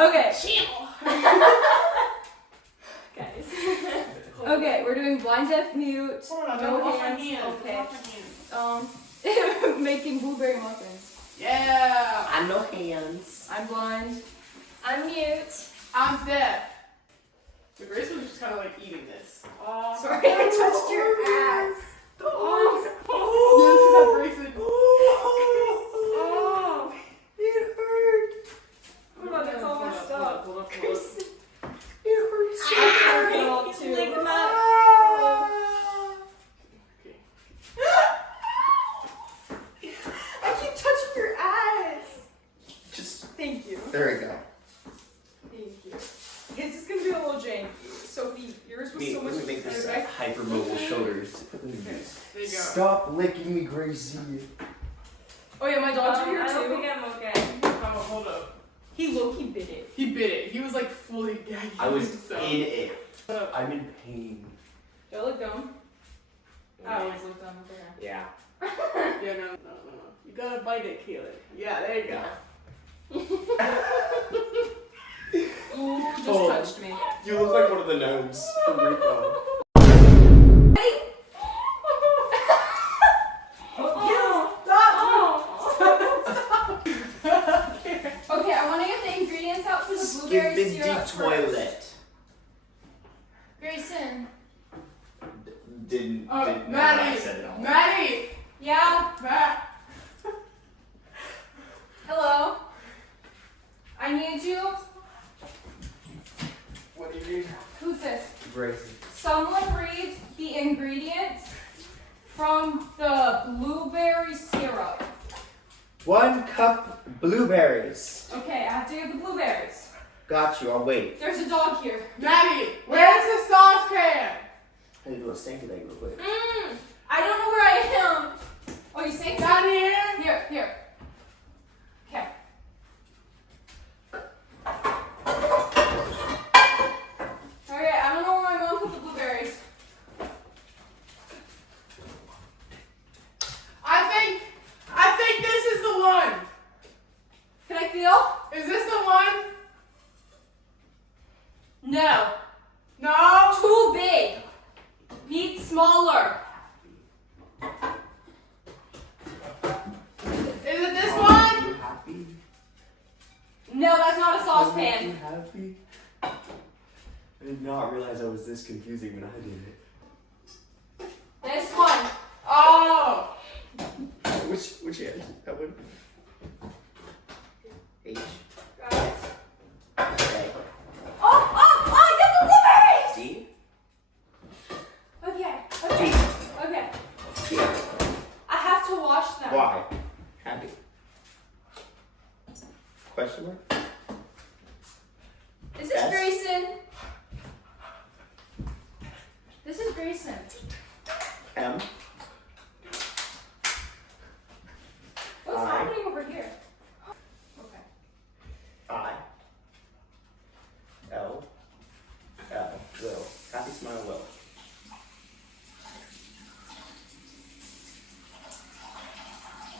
Okay. Chill. Guys. Okay, we're doing blind, deaf, mute. Hold on, No wash my hands. hands. Okay. Wash my hands. Making blueberry muffins. Yeah. I'm no hands. I'm blind. I'm mute. I'm deaf. So Grace was just kind of like eating this. Sorry, I touched your ass. Oh. Yes, Grayson. Oh. It hurt. Oh, that's all messed up. Hold up. It hurts. I can't get off too. Okay. I keep touching your ass. Just Thank you. there we go. Thank you. It's just gonna be a little janky. Sophie, yours was so much Let me make this better. hypermobile shoulders. There you go. Stop licking me, Gracie. Oh yeah, my dogs are here I don't too. think I'm okay. Hold up. He low-key bit it. He bit it. He was like fully gagging. I was himself. in it. I'm in pain. Do I look dumb? I always look dumb. It's okay. Yeah. Yeah, no. You gotta bite it, Keelan. Yeah, there you go. Ooh, just Oh. touched me. You look like one of the gnomes from Rico. Okay, I want to get the ingredients out for the blueberry Skip syrup the first. toilet. Grayson. Didn't know what I Maddie. said it all. Maddie. Yeah. Matt. Hello. I need you. What do you need? Who's this? Gracie. Someone read the ingredients from the blueberry syrup. 1 cup blueberries. Okay, I have to get the blueberries. Got you. I'll wait. There's a dog here. Maddie, where's the saucepan? I need to do a stanky leg real quick. I don't know where I am. Oh, you think? Down here? Here. Okay. Alright, I don't know where I'm going to put the blueberries. I think this is the one. Can I feel? Is this the one? No. No. Too big. Need smaller. Is it this one? You happy? No, that's not a You saucepan. happy? I did not realize I was this confusing when I did it. This one. Oh. Which hand? That one? H. Got it. A. Oh, I got the D. blueberries! Okay. G. I have to wash them. Y. Happy. Question mark? Is this S. Grayson? This is Grayson. M. What's I. happening over here? Okay. I. L. L. Will. Happy smile Will.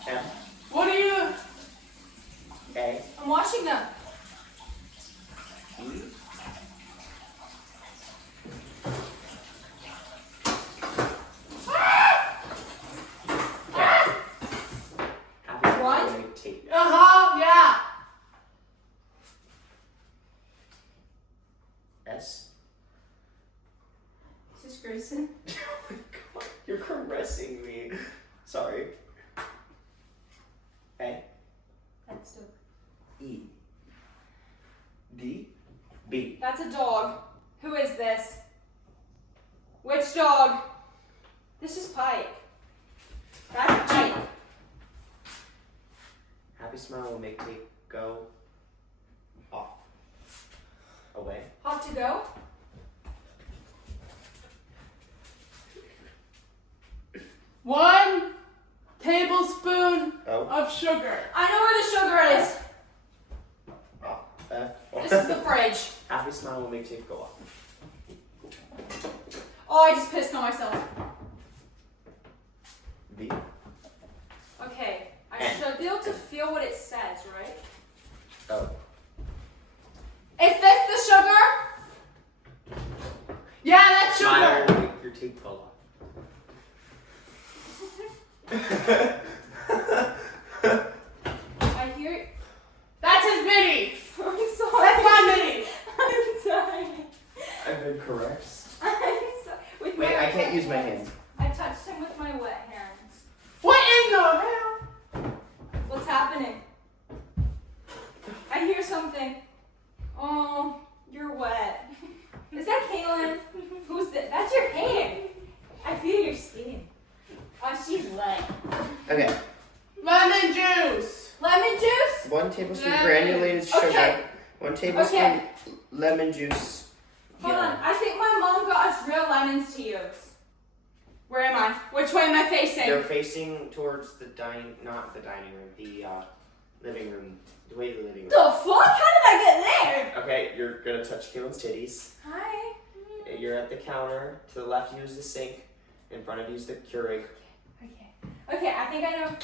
M. What are you? A. I'm washing them. E. Happy What? smile tape. Yeah. S. Is this Grayson? Oh my god, you're caressing me. Sorry. A. That's still. E. D. B. That's a dog. Who is this? Which dog? This is Pike. That's Pike. Happy smile will make tape go off. Away. Hot to go? One tablespoon O. of sugar. I know where the sugar is. F. This is the fridge. Happy smile will make tape go off. Oh, I just pissed on myself. B. Okay, I N. should be able to feel what it says, right? O. mini. I'm sorry. That's my mini. I'm sorry. I've been correct. I'm sorry. With Wait, I wet can't use my hands. hand. I touched him with my wet hands. What in the hell? What's happening? I hear something. Oh, you're wet. Is that Kaylin? Who's that? That's your hand. I feel your skin. Oh, she's wet. Okay. Lemon juice. Lemon juice? 1 tablespoon Lemon. granulated sugar. Okay. 1 tablespoon Okay. lemon juice. Hold on. I think my mom got us real lemons to use. Where am I? Which way am I facing? They're facing towards the not the dining room, the living room. The way the living room. The fuck? How did I get there? Okay, you're gonna touch Kaylin's titties. Hi. You're at the counter. To the left, use the sink. In front of you is the Keurig. Okay. Okay, I think I know.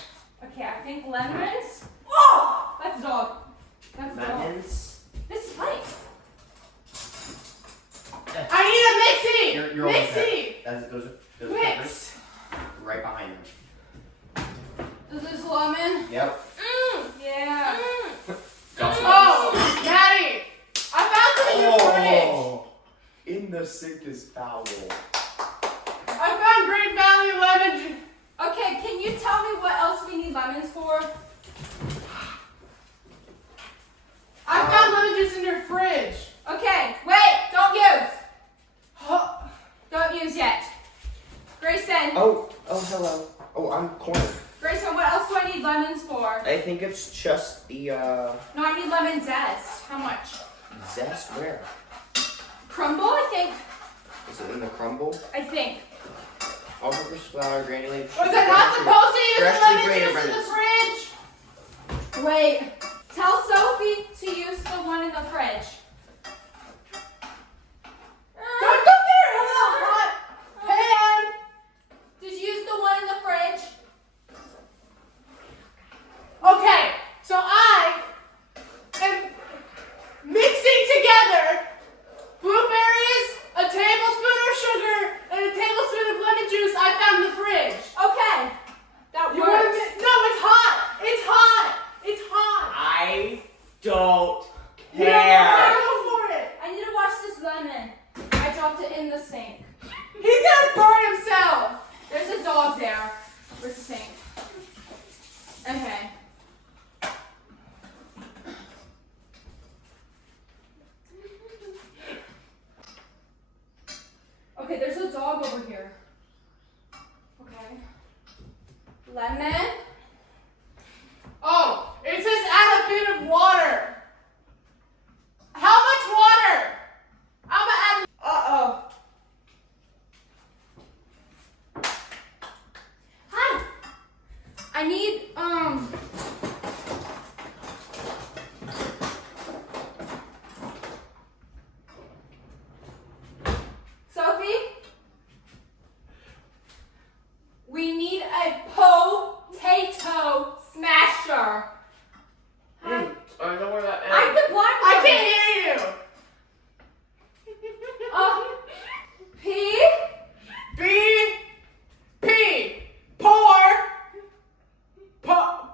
Okay, I think lemons. Oh! That's dog. That's dog. Lemons. This is Mike. I need a mixie. You're almost there. Mixie. Those are Mix. peppers right behind them. Is this lemon? Yep. Yeah. Oh, Daddy. I found some in the fridge. Oh, in the sink is foul. I found Great Value lemon juice. Okay, can you tell me what else we need lemons for? I found lemon juice in your fridge. Okay, wait, don't use. Don't use yet. Grayson. Oh, hello. Oh, I'm cornered. Grayson, what else do I need lemons for? I think it's just the No, I need lemon zest. How much? zest. Where? Crumble, I think. Is it in the crumble? I think. All-purpose flour, granulated sugar. Was I not supposed to use the Freshly lemon grated juice in the lemons. fridge? Wait. Tell Sophie to use the one in the fridge. Don't go there. I'm not hot. Pan. Did you use the one in the fridge? Okay, so I am mixing together blueberries, a tablespoon of sugar, and a tablespoon of lemon juice I found in the fridge. Okay. That You want works. to? No, it's hot. It's hot. It's hot. I don't You don't know how to care. go for it. I need to wash this lemon. I dropped it in the sink. He's gonna burn himself. There's a dog there. Where's the sink? Okay. Okay, there's a dog over here. Okay. Lemon. Oh, it says add a bit of water. How much water? I'm gonna add. Uh-oh. Hi. I need, Sophie? We need a potato smasher. Hi. I know where that is. I'm the blind I one. can't hear you. P. B. Pour.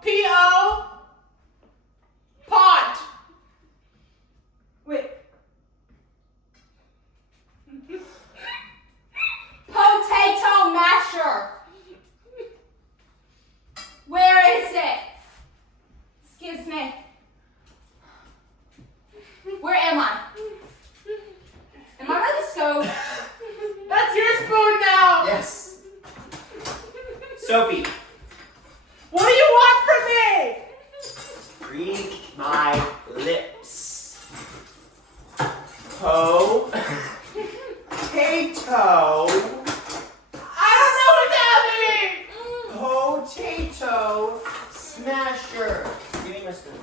P-O. Pot. Wait. Potato masher. Where is it? Excuse me. Where am I? Am I by the stove? That's your spoon now. Yes. Sophie, What do you want from me? read my lips. Potato I don't know what's happening. potato smasher. Give me my spoon.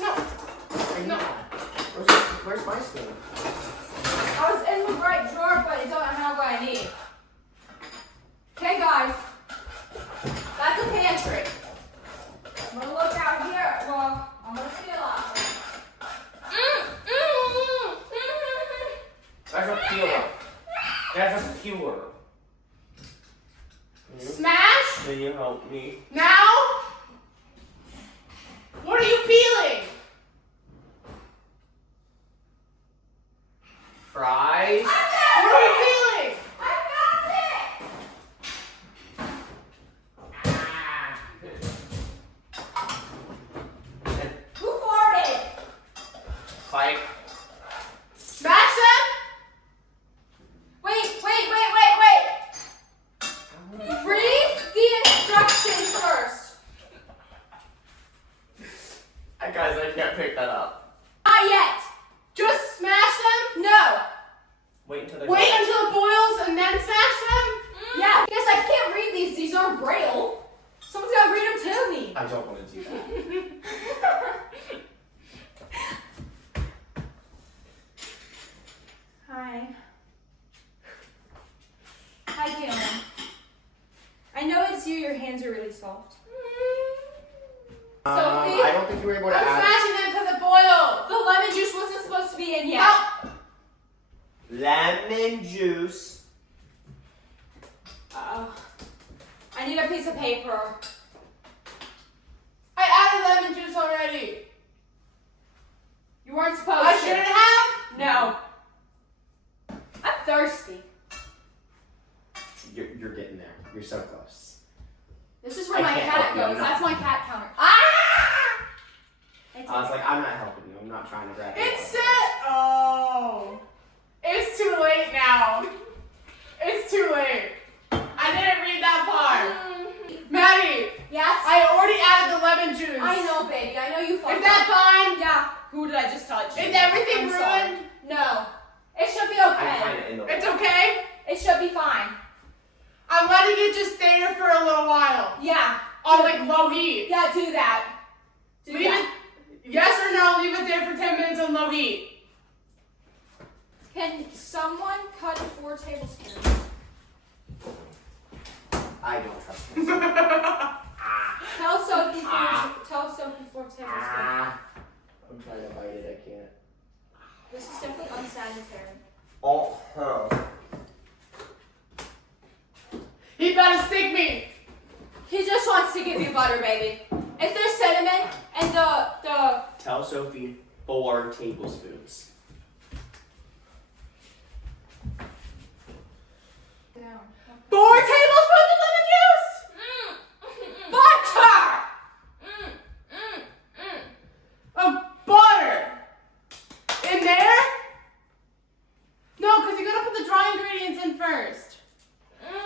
No. I need No. that. Where's my spoon? I was in the right drawer, but it don't have what I need. Okay, guys. That's a pantry. I'm gonna look out here. Well, I'm gonna feel out. That's a peeler. That's a peeler. Smash. Can you help me? Now. What are you peeling? Like, Smash them? Wait. Read the instructions first. guys, I can't pick that up. Not yet. Just smash them? No. Wait until they Wait until it boils and then smash them? Yeah, because I can't read these. These aren't Braille. Someone's got to read them to me. I don't want to do that. Hi. Hi, Caitlin. I know it's you. Your hands are really soft. Sophie? I don't think you were able to I'm add smashing them because it boiled. The lemon juice wasn't supposed to be in yet. Oh. lemon juice. I need a piece of paper. I added lemon juice already. You weren't supposed I to. shouldn't have? No. I'm thirsty. You're getting there. You're so close. This is where I my can't cat help you, I'm goes. not. That's my cat counter. Ah! It's I was like, I'm not helping you. I'm not trying to grab you. It said, oh. It's too late now. It's too late. I didn't read that far. Maddie, Yes? I already added the lemon juice. I know, baby. I know you fucked Is that up. fine? Yeah. Who did I just touch? Is everything I'm sorry. ruined? No. It should be I'm okay. kind of in the way. It's okay? It should be fine. I'm letting it just stay here for a little while. Yeah. On like low heat. Yeah, do that. Do Leave that. it, yes or no, leave it there for 10 minutes on low heat. Can someone cut 4 tablespoons? I don't trust myself. Tell Sophie 4 tablespoons. I'm trying to bite it. I can't. This is definitely unsanitary. Oh, her. He better stick me. He just wants to give you butter, baby. Is there cinnamon and the Tell Sophie 4 tablespoons. down. 4 tablespoons of lemon juice. Butter! Of butter. In there? No, because you gotta put the dry ingredients in first.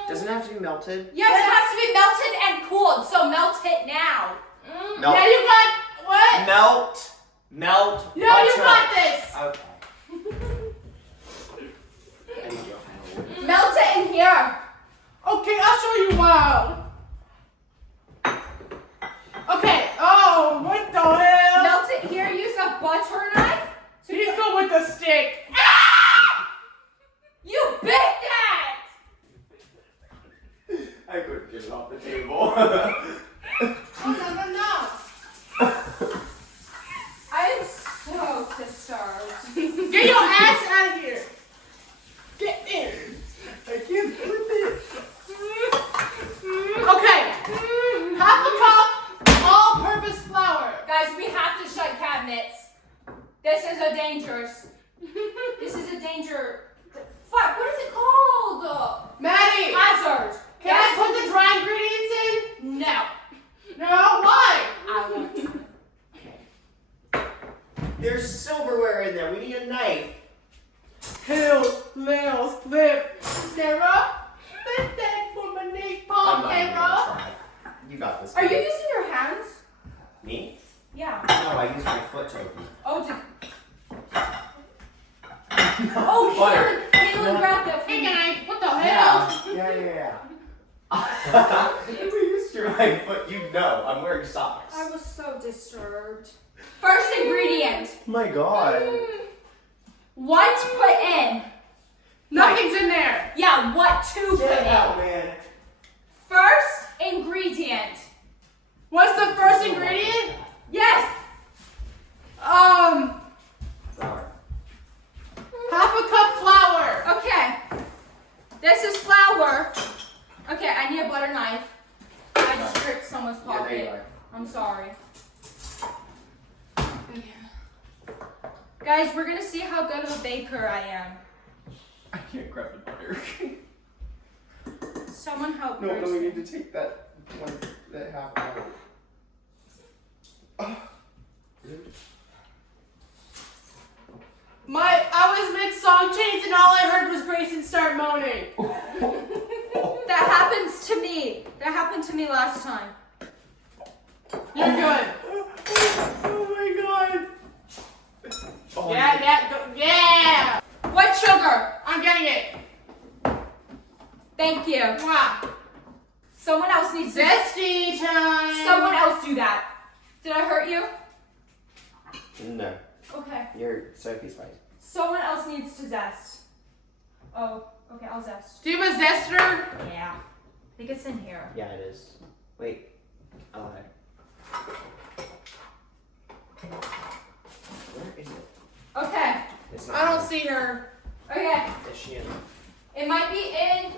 Doesn't it have to be melted? Yes, it has to be melted and cooled, so melt it now. Melt. Yeah, you got what? Melt. Yeah, butter. you got this. Okay. I need your hand. Melt it in here. Okay, I'll show you wow. Okay. Oh, what the hell? Melt it here. Use a butter knife. Please go with the stick. You bit that. I couldn't get it off the table. Oh, no. I'm so disturbed. Get your ass out of here. Get in. I can't flip it. Okay. Half a cup all-purpose flour. Guys, we have to shut cabinets. This is a dangerous. This is a danger. Fuck, what is it called? Maddie, Hazard. can I put the dry ingredients in? No. No, why? I want to. There's silverware in there. We need a knife. Hills, nails, flip, Sarah. Flip that for my neck, I'm palm, not even Sarah. gonna try. You got this. Are you using your hands? Me? Yeah. No, I use my foot to open. Oh, oh, Butter. Caitlin grabbed that. Hey guys, what the hell? Yeah. If we used your right foot, you'd know. I'm wearing socks. I was so disturbed. First ingredient. Oh my god. What to put in? Nothing's in there. Yeah, what to put Get out, in? man. First ingredient. What's the first ingredient? Yes. Flour. Half a cup flour. Okay. This is flour. Okay, I need a butter knife. I just ripped someone's Yeah, there you pocket. are. I'm sorry. Guys, we're gonna see how good of a baker I am. I can't grab the butter. Someone help No, Kirsten. we need to take that one, that half out. I was mid-song change and all I heard was Grayson start moaning. That happens to me. That happened to me last time. You're good. Oh my god. Oh, Yeah. What sugar? I'm getting it. Thank you. Wow. Someone else needs to. Zesty time. Someone else do that. Did I hurt you? No, Okay. you're Sophie's fine. Someone else needs to zest. Oh, okay, I'll zest. Do you have a zester? Yeah. I think it's in here. Yeah, it is. Wait. Oh, where is it? Okay. It's not. I don't see her. Okay. Is she in? It might be in.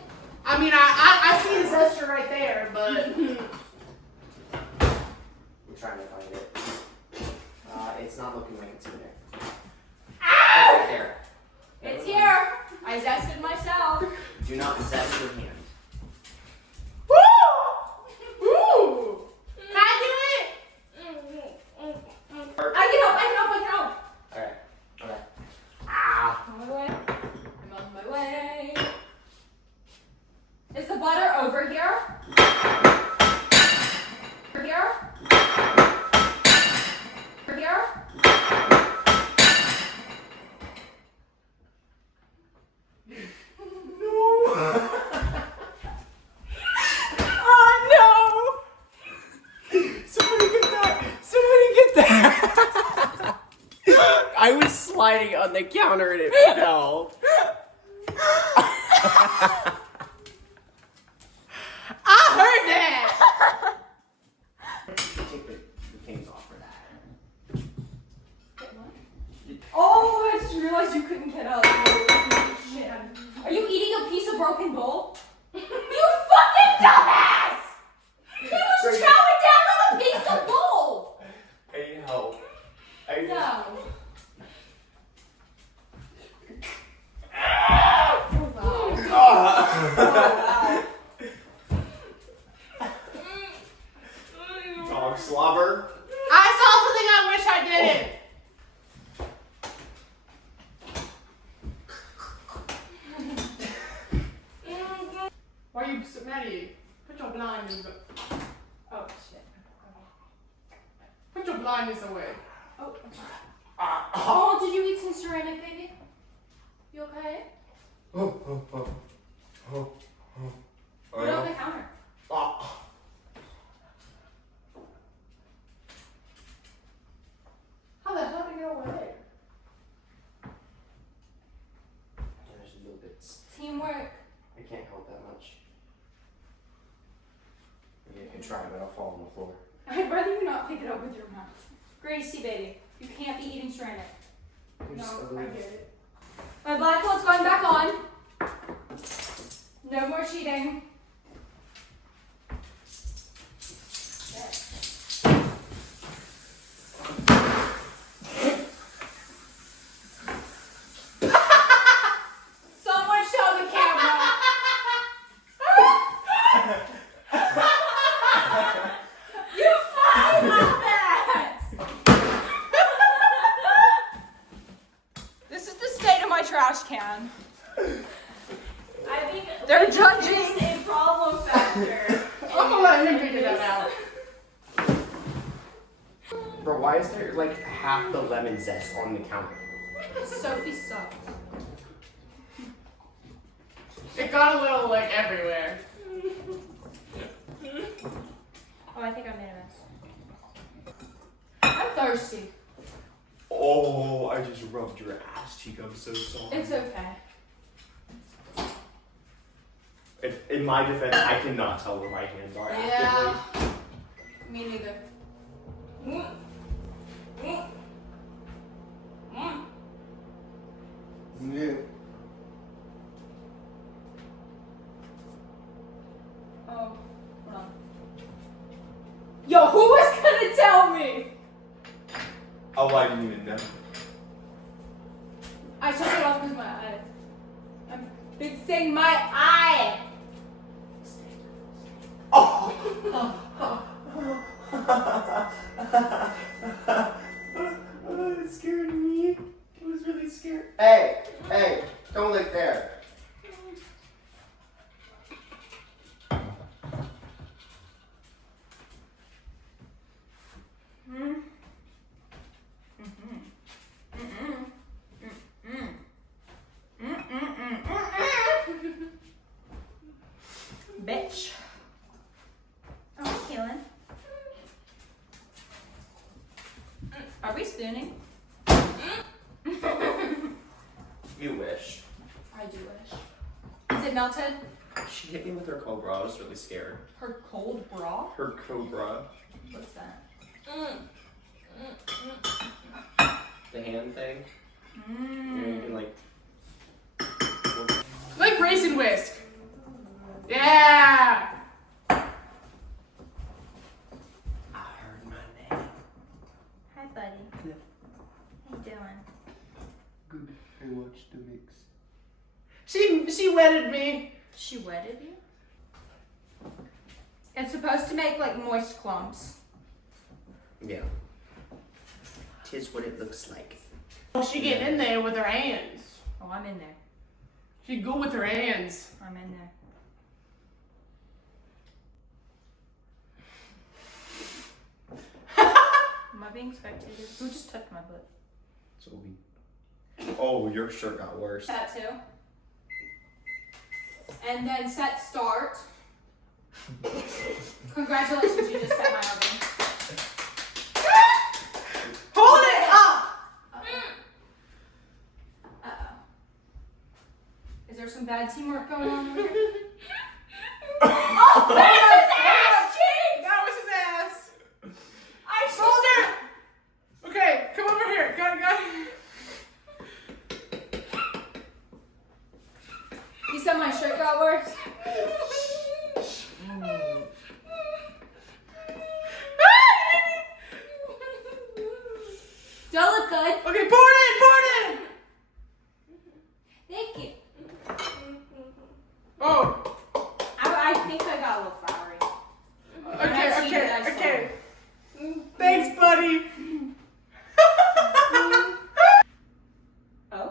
I mean, I see the zester right there, but I'm trying to find it. It's not looking like it's in there. Ow! Right there. It's here. I zested myself. Do not zest your hand. woo! Woo! Can I do it? I can help. Okay. Ah. I'm on my way. Is the butter over here? Over here? Over here? Oh no! Somebody get that! Somebody get that! I was sliding on the counter and it fell. I heard that. Take the things off for that. Oh, I just realized you couldn't get up. Shit. Are you eating a piece of broken bowl? You fucking dumbass! He was chowing down on a piece of bowl! I need help. No. Dog slobber. I saw something I wish I didn't. Why are you so mad at you? Put your blindness. Oh, shit. Put your blindness away. Oh, okay. Oh, did you eat some ceramic, baby? You okay? Put it on the counter. How the hell did it get away? There's little bits. Teamwork. I can't help that much. Maybe I can try, but I'll fall on the floor. I'd rather you not pick it up with your mouth. Gracie, baby, you can't be eating ceramic. There's a No, I little- get it. My black coat's going back on. No more cheating. Someone show the camera. You fucking dumbass! This is the state of my trash can. I think They're it's judging. a problem factor. I'm gonna let him figure that out. Bro, why is there like half the lemon zest on the counter? Sophie sucks. It got a little like everywhere. Oh, I think I made a mess. I'm thirsty. Oh, I just rubbed your ass cheek. I'm so sorry. It's okay. In my defense, I cannot tell where my hands are Yeah. actively. Me neither. Yeah. Oh, hold on. Yo, who was gonna tell me? Oh, I didn't even know. I took it off with my eye. I'm fixing my eye. Oh! It scared me. It was really scary. Hey, hey, don't lick there. Bitch. Oh, Kaylin. Are we spooning? You wish. I do wish. Is it melted? She hit me with her cobra. I was really scared. Her cold bra? Her cobra. What's that? The hand thing. You can Like Race and Whisk. Yeah. I heard my name. Hi, buddy. Yeah. How you doing? Good. I watched the mix. She wedded me. She wetted you? It's supposed to make like moist clumps. Yeah. Tis what it looks like. Oh, she getting in there with her hands. Oh, I'm in there. She go with her hands. I'm in there. Am I being spectated? Who just touched my butt? So we. Oh, your shirt got worse. That too. And then set start. Congratulations, you just set my oven. Hold it up. Uh-oh. Is there some bad teamwork going on over here? Oh, That's his ass cheek! that was his ass. I Hold it. Okay, come over here. Got it. You said my shirt got worse? Do I look good? Okay, pour it in. Thank you. Oh, I think I got a little floury. okay. Thanks, buddy. Oh?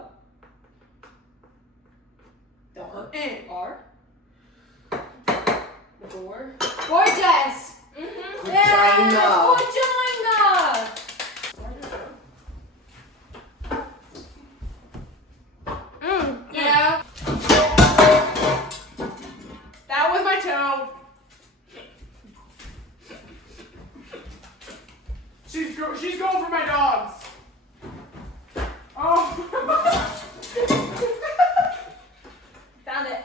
R. R? Gorgeous! Vagina. Vagina! Yeah. That was my toe. She's going for my dogs. Oh. Found it.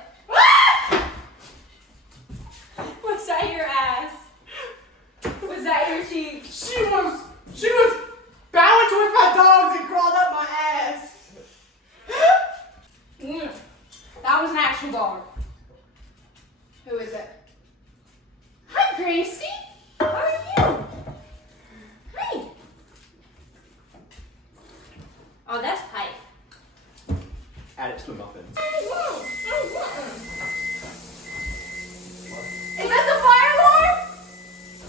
Was that your ass? Was that your cheeks? She was bowing towards my dogs and crawled up my ass. That was an actual dog. Who is it? Hi, Gracie. How are you? Hi. Oh, that's Pike. Add it to the muffins. Is that the fire alarm?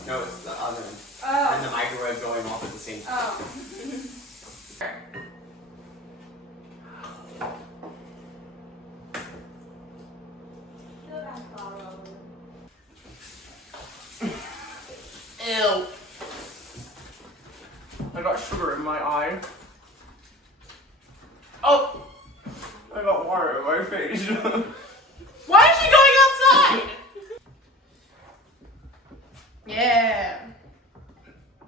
No, it's the oven. Oh. And the microwave going off at the same time. Oh. Ew. I got sugar in my eye. Oh! I got water in my face. Why is she going outside? Yeah.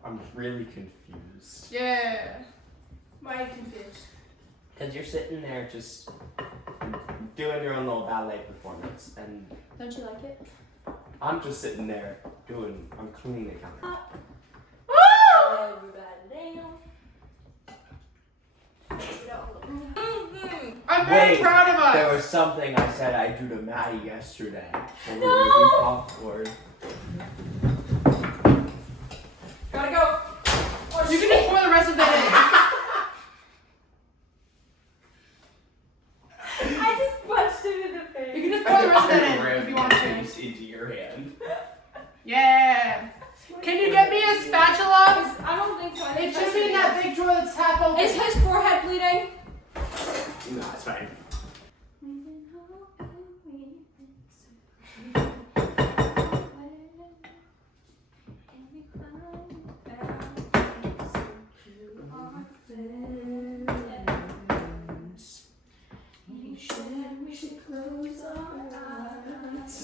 I'm really confused. Yeah. Why are you confused? Because you're sitting there just doing your own little ballet performance, and Don't you like it? I'm just sitting there I'm cleaning the counter. I'm very proud of us. There was something I said I'd do to Maddie yesterday when we were making popcorn. Gotta go. You can just pour the rest of that I just punched him in the in. face. You can just pour the rest of that in I if you want to. ripped into your hand. Yeah. Can you get me a spatula? I don't think so. I think It should be in that big drawer that's half open. Is his forehead bleeding?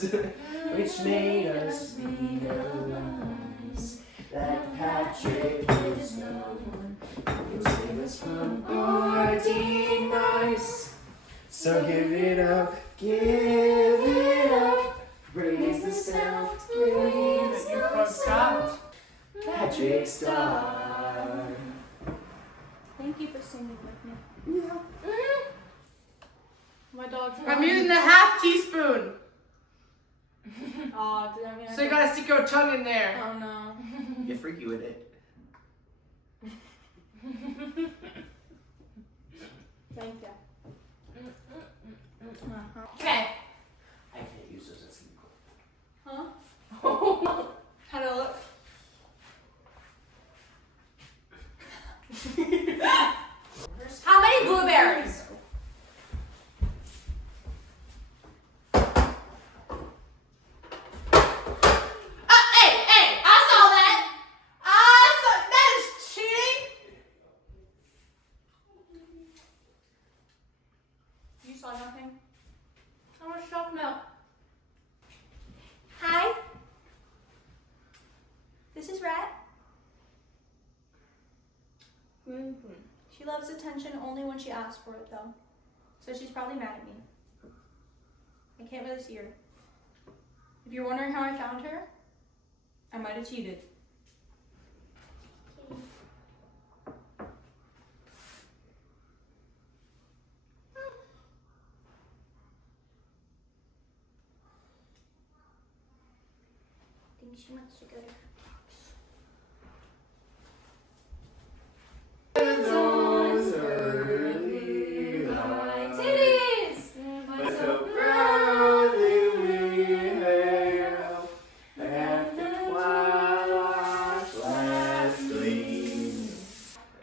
which made us realize that Patrick is the one who saved us from our demise. So give it up, praise the sound, praise the sound, Patrick Star. Thank you for singing with me. Yeah. My dog's. I'm using a half teaspoon. Aw, did that mean I So you gotta stick your tongue in there. Oh no. Get freaky with it. Thank you. Okay. I can't use those as sleep. Huh? How do I look? How many blueberries? Hey, I saw that. That is cheating. You saw nothing? I want to shock now. Hi. This is Rat. She loves attention only when she asks for it, though. So she's probably mad at me. I can't really see her. If you're wondering how I found her, I might have cheated. I think she wants to go to her Those early lights. titties! But so proudly we hail at the twilight's last gleam,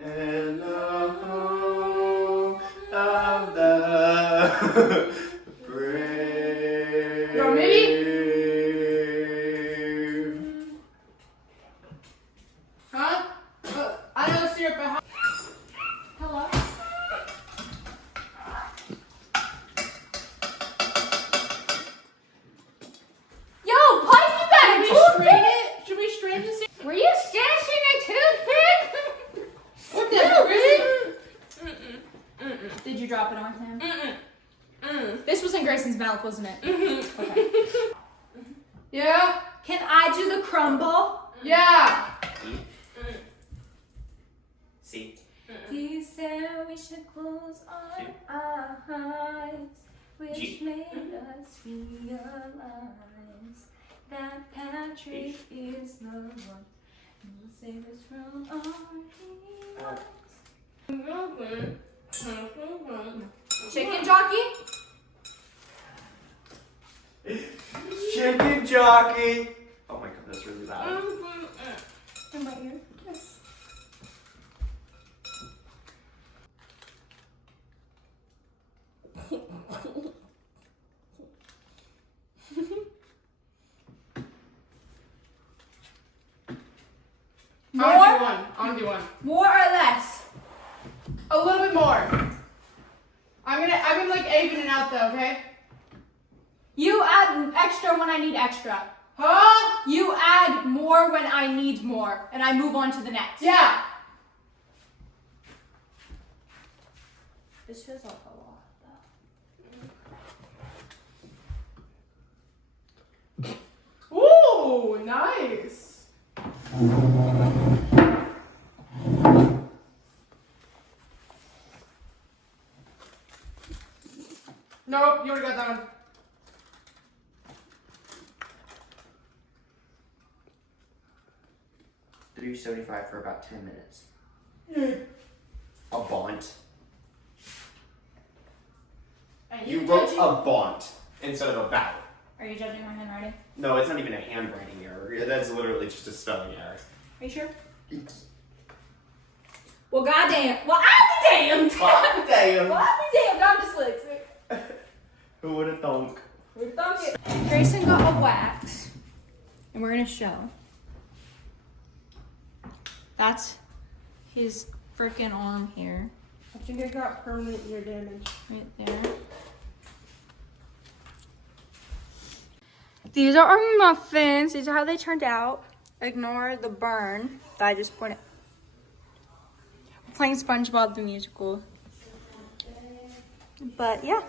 and the home of the brave. Yo, maybe- Huh? I know syrup, but how? Hello? Yo, Pipe, you got a Should we toothpick? strain it? Should we strain this? Were you stashing a toothpick? What the really? Did you drop it on him? This was in Grayson's mouth, wasn't it? Okay. Yeah. Can I do the crumble? Yeah. See? He said we should close our eyes, which G. made us realize that Patrick is the one who will save us from our demons. Chicken jockey? Chicken jockey! Oh my god, that's really loud. In my ear. Yes. I'll do one. More or less? A little bit more. I'm gonna like even it out though, okay? You add extra when I need extra. Huh? You add more when I need more, and I move on to the next. Yeah. This feels like a lot, though. Ooh, nice. Nope, you already got that one. $3.75 for about 10 minutes. A bont. Are You wrote judging? a bont instead of a vowel. Are you judging my handwriting? No, it's not even a handwriting error. That's literally just a spelling error. Are you sure? Well, goddamn. Well, I'll be damned. Damn. Well, I'll be damned. I'm dyslexic. Who would have thunk? We're thumping. Grayson got a wax, and we're gonna show. That's his freaking arm here, I think I got permanent ear damage. right there. These are our muffins. These are how they turned out. Ignore the burn that I just pointed. Playing SpongeBob the musical. But yeah.